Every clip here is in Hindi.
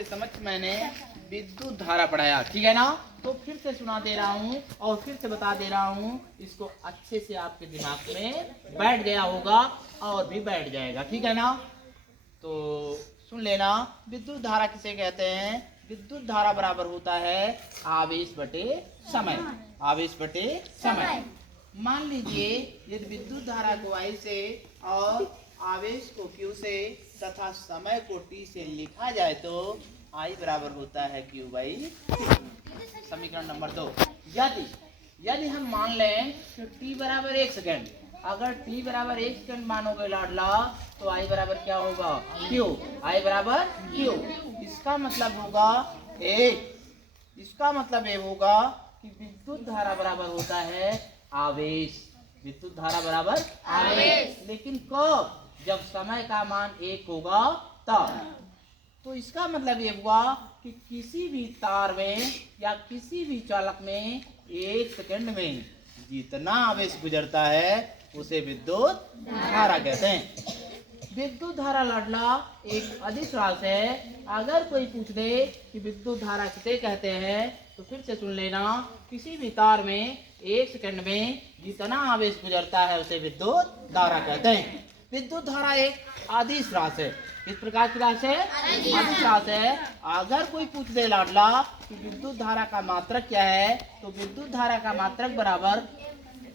आपके समक्ष मैंने विद्युत धारा पढ़ाया, ठीक है ना। तो फिर से सुना दे रहा हूँ और फिर से बता दे रहा हूँ, इसको अच्छे से आपके दिमाग में बैठ गया होगा और भी बैठ जाएगा, ठीक है ना। तो सुन लेना, विद्युत धारा किसे कहते हैं। विद्युत धारा बराबर होता है आवेश बटे समय। आवेश बटे समय। मान लीजिए यदि विद्युत धारा को I से और आवेश को Q से तथा समय को T से लिखा जाए तो I बराबर होता है Q बाई T। समीकरण नंबर 2। यदि हम मान लें कि T बराबर 1 सेकेंड, अगर T बराबर 1 सेकेंड मानोगे लाडला तो I बराबर क्या होगा, Q। I बराबर Q। इसका मतलब होगा इसका मतलब ये होगा कि विद्युत धारा बराबर होता है आवेश। विद्युत धारा बराबर आवेश। लेकिन कब, जब समय का मान 1 होगा तब। तो इसका मतलब ये हुआ कि किसी भी तार में या किसी भी चालक में 1 सेकंड में जितना आवेश गुजरता है उसे विद्युत धारा कहते हैं। विद्युत धारा लाडला एक अदिश राशि है। अगर कोई पूछ दे कि विद्युत धारा किसे कहते हैं तो फिर से सुन लेना, किसी भी तार में 1 सेकंड में जितना आवेश गुजरता है उसे विद्युत धारा कहते हैं। विद्युत धारा एक अदिश राशि है। किस प्रकार की राशि है, अदिश राशि है। अगर कोई पूछ दे लाडला कि विद्युत धारा का मात्रक क्या है तो विद्युत धारा का मात्रक बराबर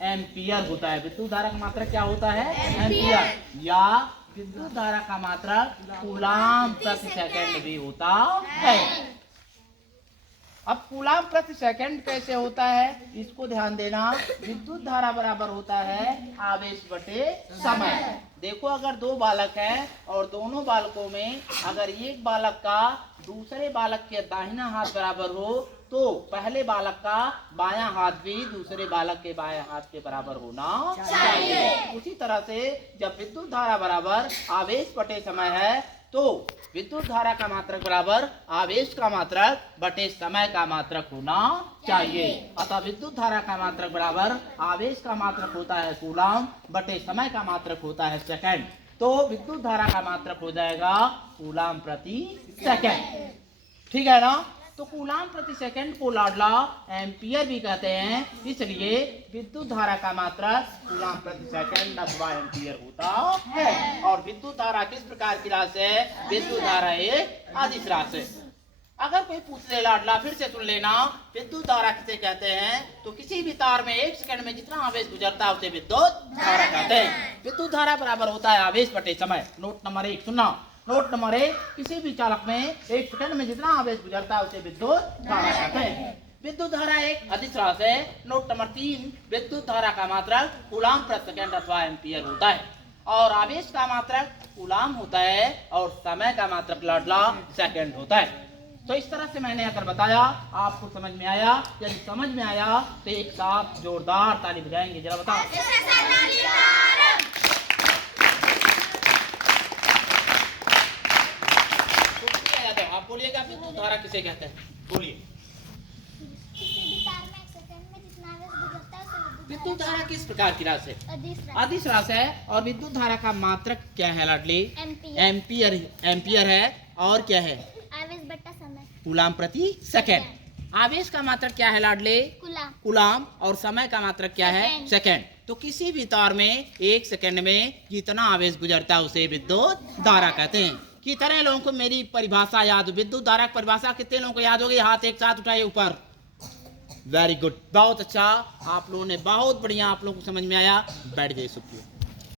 एम्पियर होता है। विद्युत धारा का मात्रक क्या होता है, एम्पियर। या विद्युत धारा का मात्रक कूलाम प्रति सेकंड भी होता है। अब कूलाम प्रति सेकंड कैसे होता है इसको ध्यान देना। विद्युत धारा बराबर होता है आवेश बटे समय। देखो, अगर 2 बालक हैं और दोनों बालकों में अगर एक बालक का दूसरे बालक के दाहिना हाथ बराबर हो तो पहले बालक का बायां हाथ भी दूसरे बालक के बाएं हाथ के बराबर होना चाहिए। उसी तरह से जब विद्युत धारा बराबर आवेश बटे समय है तो विद्युत धारा का मात्रक बराबर आवेश का मात्रक बटे समय का मात्रक होना चाहिए। अतः विद्युत धारा का मात्रक बराबर आवेश का मात्रक होता है कूलाम बटे समय का मात्रक होता है सेकंड। तो विद्युत धारा का मात्रक हो जाएगा कूलाम प्रति सेकंड, ठीक है ना। तो कूलाम प्रति सेकंड को लाडला एम्पियर भी कहते हैं, इसलिए विद्युत धारा का मात्रक कूलाम प्रति सेकंड अथवा एम्पियर होता है। और विद्युत धारा किस प्रकार की राशि है, विद्युत धारा एक अदिश राशि है। अगर कोई पूछ ले लाडला फिर से सुन लेना, विद्युत धारा किसे कहते हैं तो किसी भी तार में 1 सेकंड में जितना आवेश गुजरता है उसे विद्युत धारा कहते हैं। विद्युत धारा बराबर होता है आवेश बटे समय। नोट नंबर 1 सुनना। नोट नंबर 1, किसी भी चालक में 1 सेकंड में जितना आवेश गुजरता है उसे विद्युत धारा कहते हैं। विद्युत धारा एक अदिश राशि है। नोट नंबर 3, विद्युत धारा का मात्रक कूलाम प्रति सेकंड अथवा एम्पियर होता है और आवेश का मात्रक कूलाम होता है और समय का मात्रक लाडला सेकंड होता है। तो इस तरह से मैंने अगर बताया आपको समझ में आया। यदि समझ में आया तो एक साथ जोरदार ताली बजाएंगे, जरा बताओ। आप बोलिएगा विद्युत धारा किसे कहते हैं, बोलिए। विद्युत धारा किस प्रकार की राशि है, अदिश राशि है। और विद्युत धारा का मात्रक क्या है लाडली, एम्पियर है। और क्या है, आवेश बटा समय, कूलाम प्रति सेकंड। आवेश का मात्रक क्या है लाडले, कूलाम। और समय का मात्रक क्या है, सेकंड। तो किसी भी तार में 1 सेकंड में जितना आवेश गुजरता है उसे विद्युत धारा कहते हैं। कितने लोगों को मेरी परिभाषा याद, विद्युत धारा की परिभाषा कितने लोगों को याद होगी, हाथ एक साथ उठाइए ऊपर। वेरी गुड, बहुत अच्छा, आप लोगों ने बहुत बढ़िया, आप लोगों को समझ में आया। बैठ जाइए, शुक्रिया।